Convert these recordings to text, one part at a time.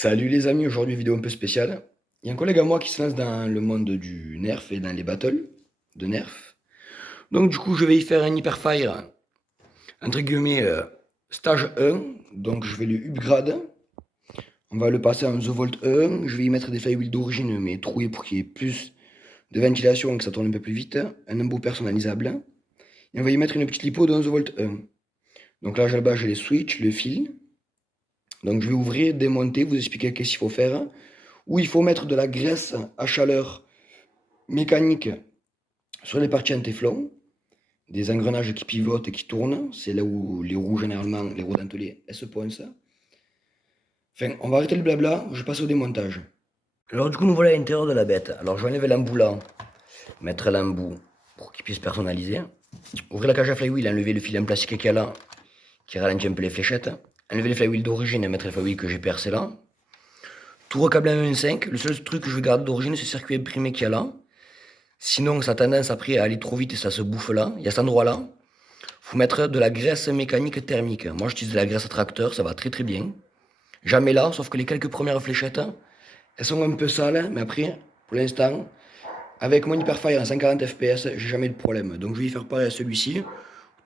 Salut les amis, aujourd'hui vidéo un peu spéciale. Il y a un collègue à moi qui se lance dans le monde du nerf et dans les battles de nerf. Donc du coup je vais y faire un hyperfire, entre guillemets, stage 1. Donc je vais le upgrade. On va le passer en The Volt 1. Je vais y mettre des flywheels d'origine mais troués pour qu'il y ait plus de ventilation et que ça tourne un peu plus vite. Un embout personnalisable. Et on va y mettre une petite lipo dans The Volt 1. Donc là là-bas j'ai les switches, le fil. Donc je vais ouvrir, démonter, vous expliquer qu'est-ce qu'il faut faire. Où il faut mettre de la graisse à chaleur mécanique sur les parties anti-flow, des engrenages qui pivotent et qui tournent. C'est là où les roues, généralement, les roues dentelées, elles se poncent. Enfin, on va arrêter le blabla, je passe au démontage. Alors du coup, nous voilà à l'intérieur de la bête. Alors je vais enlever l'embout là, mettre l'embout pour qu'il puisse personnaliser. Ouvrir la cage à flywheel, enlever le fil en plastique qu'il y a là, qui ralentit un peu les fléchettes. Enlever les flywheels d'origine et mettre les flywheels que j'ai percés là. Tout recabler en 1.5. Le seul truc que je vais garder d'origine, c'est le circuit imprimé qu'il y a là. Sinon, ça a tendance après à aller trop vite et ça se bouffe là. Il y a cet endroit-là. Faut mettre de la graisse mécanique thermique. Moi, j'utilise de la graisse à tracteur, ça va très très bien. Jamais là, sauf que les quelques premières fléchettes, elles sont un peu sales, mais après, pour l'instant, avec mon Hyperfire à 140 fps, j'ai jamais de problème. Donc je vais y faire pareil à celui-ci.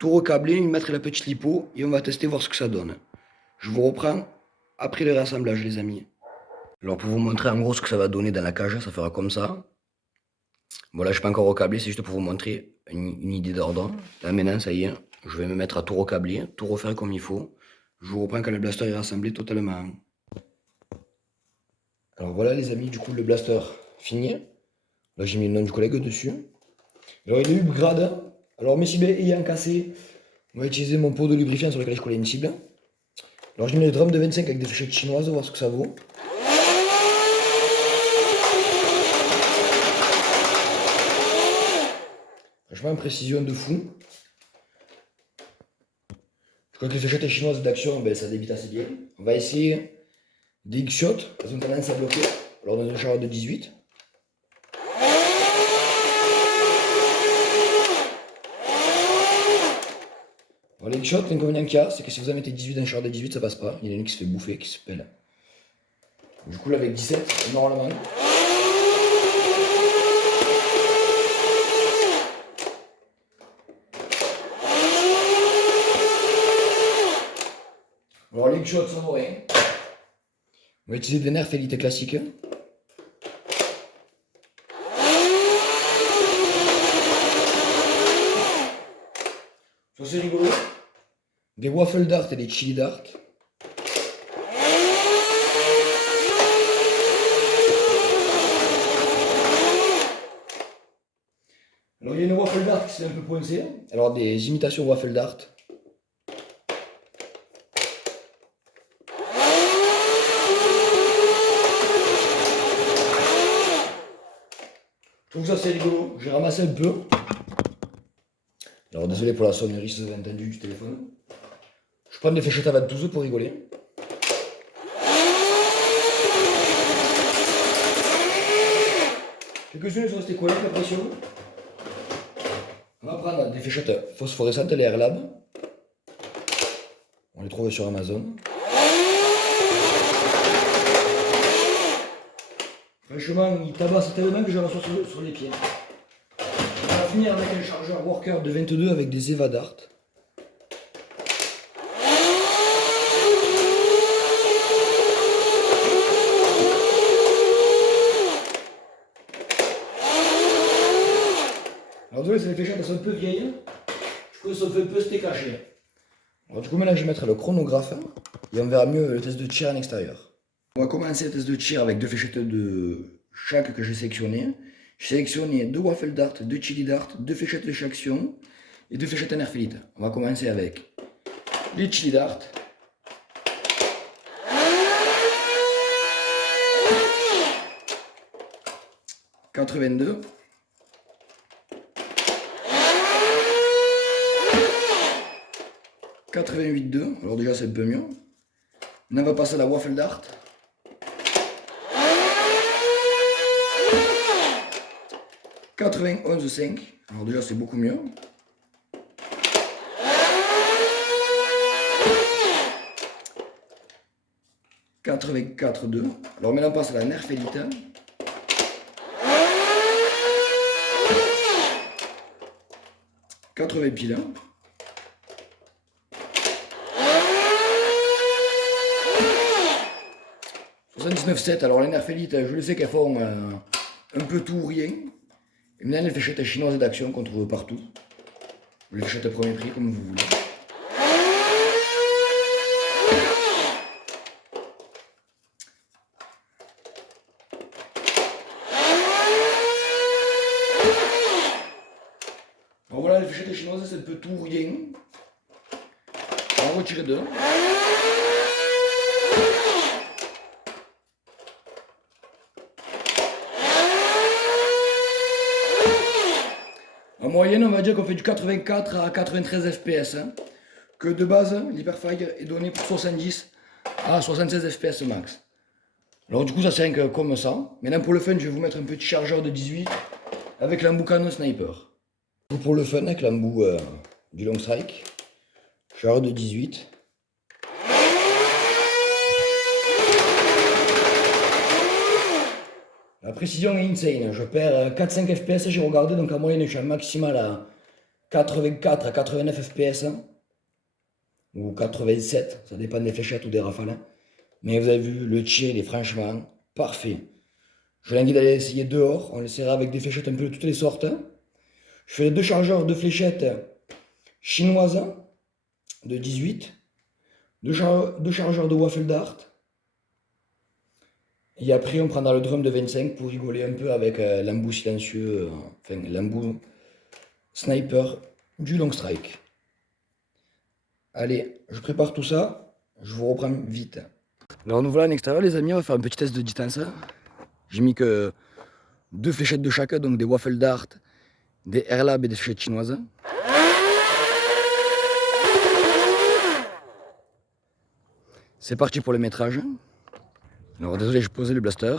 Tout recabler, y mettre la petite lipo et on va tester voir ce que ça donne. Je vous reprends après le rassemblage, les amis. Alors pour vous montrer en gros ce que ça va donner dans la cage, ça fera comme ça. Bon là je peux encore recabler, c'est juste pour vous montrer une idée d'ordre. Là maintenant ça y est, je vais me mettre à tout recabler, tout refaire comme il faut. Je vous reprends quand le blaster est rassemblé totalement. Alors voilà les amis, du coup le blaster fini. Là j'ai mis le nom du collègue dessus. Alors il est upgrade. Alors mes cibles ayant cassé, on va utiliser mon pot de lubrifiant sur lequel je collais une cible. Alors j'ai mis le drum de 25 avec des fléchettes chinoises, voir ce que ça vaut. Franchement, précision de fou. Je crois que les fléchettes chinoises d'action, ben, ça débite assez bien. On va essayer des X-shots, elles ont tendance à bloquer. Alors dans une charge de 18. Alors les X-shots, l'inconvénient qu'il y a, c'est que si vous en mettez 18 dans une charge de 18, ça passe pas. Il y en a une qui se fait bouffer, qui se pèle. Du coup là avec 17, normalement. Alors les X-shots sont rien. On va utiliser des nerfs élite classiques. Ça c'est rigolo. Des waffle dart et des chili dart. Alors il y a une waffle dart qui s'est un peu poincée. Alors des imitations waffle dart. Je trouve que ça c'est rigolo. J'ai ramassé un peu. Alors désolé pour la sonnerie si vous avez entendu du téléphone. Je prends des fléchettes à 12 pour rigoler. Quelques-unes sont restées collées avec la pression. On va prendre des fléchettes phosphorescentes, les Airlab. On les trouve sur Amazon. Franchement, il tabasse tellement que je reçois sur les pieds. On va finir avec un chargeur worker de 22 avec des Eva Dart. Alors désolé, c'est les fléchettes, elles sont un peu vieilles. Du coup, elles sont un peu stécachées. Alors du coup, maintenant, je vais mettre le chronographe et on verra mieux le test de tir en extérieur. On va commencer le test de tir avec deux fléchettes de chaque que j'ai sélectionné. J'ai sélectionné deux waffle dart, deux chili dart, deux fléchettes de chaque action et deux fléchettes en nerfélite. On va commencer avec les chili dart. « 82. 88,2, alors déjà c'est un peu mieux. Maintenant on va passer à la waffle dart. 91,5, alors déjà c'est beaucoup mieux. 91,5. 84,2. Alors maintenant on passe à la Nerf Elite. 80 piles. 79,7. Alors les Nerf Elite, je le sais qu'elles font un peu tout ou rien. Et maintenant les fléchettes chinoises d'action qu'on trouve partout. Les fléchettes à premier prix comme vous voulez. Alors voilà, les fléchettes chinoises, c'est un peu tout ou rien. On va en retirer deux. En moyenne, on va dire qu'on fait du 84 à 93 fps. Hein, que de base, l'Hyperfire est donné pour 70 à 76 fps max. Alors du coup, ça c'est comme ça. Maintenant, pour le fun, je vais vous mettre un petit chargeur de 18 avec l'embout Canon Sniper. Pour le fun, avec l'embout du Long Strike, chargeur de 18. La précision est insane, je perds 4-5 fps, j'ai regardé, donc en moyenne je suis à maximal à 84 à 89 fps, ou 87, ça dépend des fléchettes ou des rafales. Mais vous avez vu, le tir il est franchement parfait. Je vous invite d'aller essayer dehors, on l'essaiera avec des fléchettes un peu de toutes les sortes. Je fais les deux chargeurs de fléchettes chinoises de 18, deux chargeurs de waffle dart. Et après, on prendra le drum de 25 pour rigoler un peu avec l'embout silencieux, enfin l'embout sniper du Long Strike. Allez, je prépare tout ça, je vous reprends vite. Alors nous voilà en extérieur les amis, on va faire un petit test de distance. J'ai mis que 2 fléchettes de chacun, donc des waffle dart, des airlab et des fléchettes chinoises. C'est parti pour le métrage. Alors désolé, j'ai posé le blaster.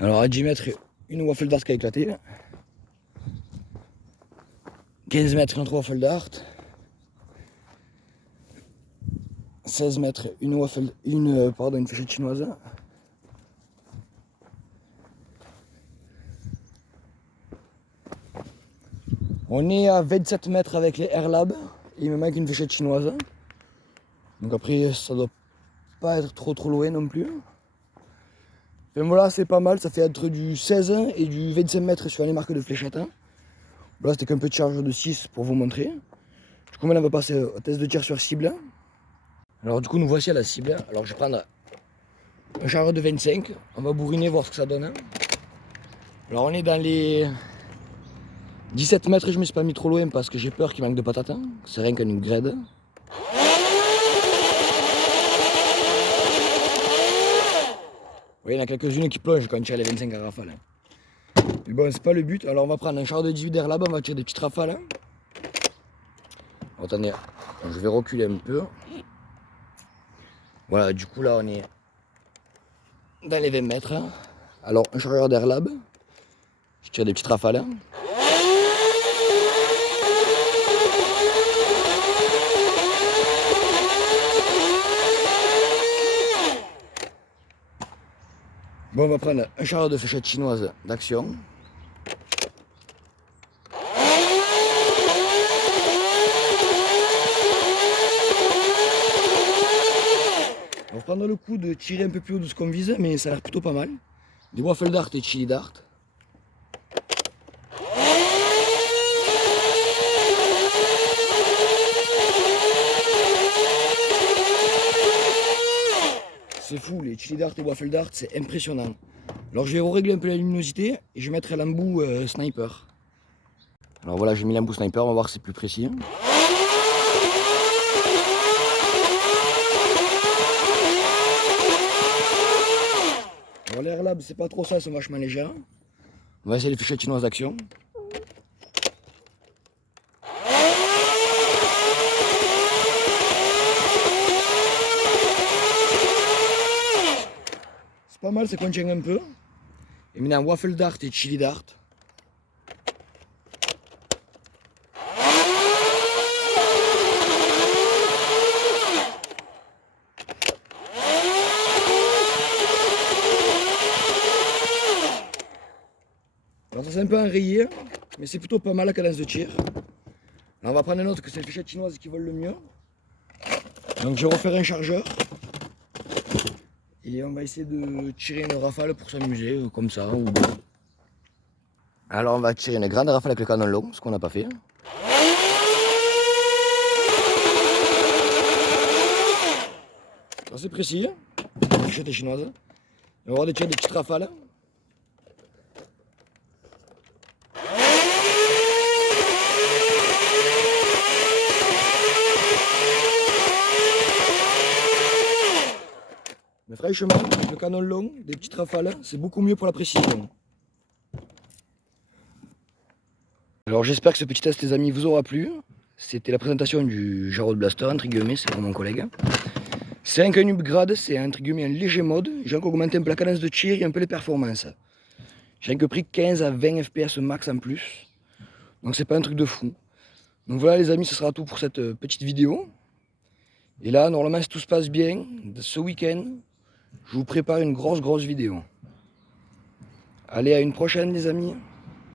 Alors à 10 mètres, une waffle dart qui a éclaté. 15 mètres, une autre waffle dart. 16 mètres, une fléchette chinoise. On est à 27 mètres avec les airlab. Il me manque une fléchette chinoise. Donc après, ça doit pas être trop loin non plus. Mais voilà, c'est pas mal. Ça fait entre du 16 et du 25 mètres sur les marques de fléchettes. Voilà, c'était qu'un petit chargeur de 6 pour vous montrer. Du coup, maintenant, on va passer au test de tir sur cible. Alors du coup, nous voici à la cible. Alors je vais prendre un chargeur de 25. On va bourriner, voir ce que ça donne. Alors on est dans les 17 mètres. Je me suis pas mis trop loin parce que j'ai peur qu'il manque de patates. C'est rien qu'une grade. Oui, il y en a quelques-unes qui plongent quand on tire les 25 à rafale. Mais bon, c'est pas le but. Alors on va prendre un char de 18 d'air là-bas, on va tirer des petites rafales. Attendez, je vais reculer un peu. Voilà, du coup là on est dans les 20 mètres. Alors un chargeur d'air lab. Je tire des petites rafales. Bon, on va prendre un chargeur de fléchettes chinoises d'action. On va prendre le coup de tirer un peu plus haut de ce qu'on vise, mais ça a l'air plutôt pas mal. Des waffle dart et chili dart. C'est fou, les chili dart et waffle dart, c'est impressionnant. Alors je vais régler un peu la luminosité et je mettrai l'embout sniper. Alors voilà, j'ai mis l'embout sniper, on va voir si c'est plus précis. Alors l'air lab, c'est pas trop ça, elles sont vachement légères. On va essayer les fléchettes chinoises d'action. C'est pas mal, ça contient un peu. Et maintenant waffle dart et chili dart. Alors ça c'est un peu enrayé, mais c'est plutôt pas mal la cadence de tir. Alors on va prendre un autre que c'est les fléchettes chinoises qui volent le mieux. Donc je vais refaire un chargeur. Et on va essayer de tirer une rafale pour s'amuser, comme ça. Ou... Alors on va tirer une grande rafale avec le canon long, ce qu'on n'a pas fait. C'est précis, la fléchette chinoise. On va avoir des petites rafales. Mais franchement, le canon long, des petites rafales, c'est beaucoup mieux pour la précision. Alors j'espère que ce petit test les amis vous aura plu. C'était la présentation du Jarod Blaster, entre guillemets, c'est pour mon collègue. C'est un canut grade, c'est entre guillemets un léger mode. J'ai encore augmenté un peu la cadence de tir et un peu les performances. J'ai encore pris 15 à 20 fps max en plus. Donc c'est pas un truc de fou. Donc voilà les amis, ce sera tout pour cette petite vidéo. Et là, normalement, si tout se passe bien, ce week-end, je vous prépare une grosse vidéo. Allez, à une prochaine les amis.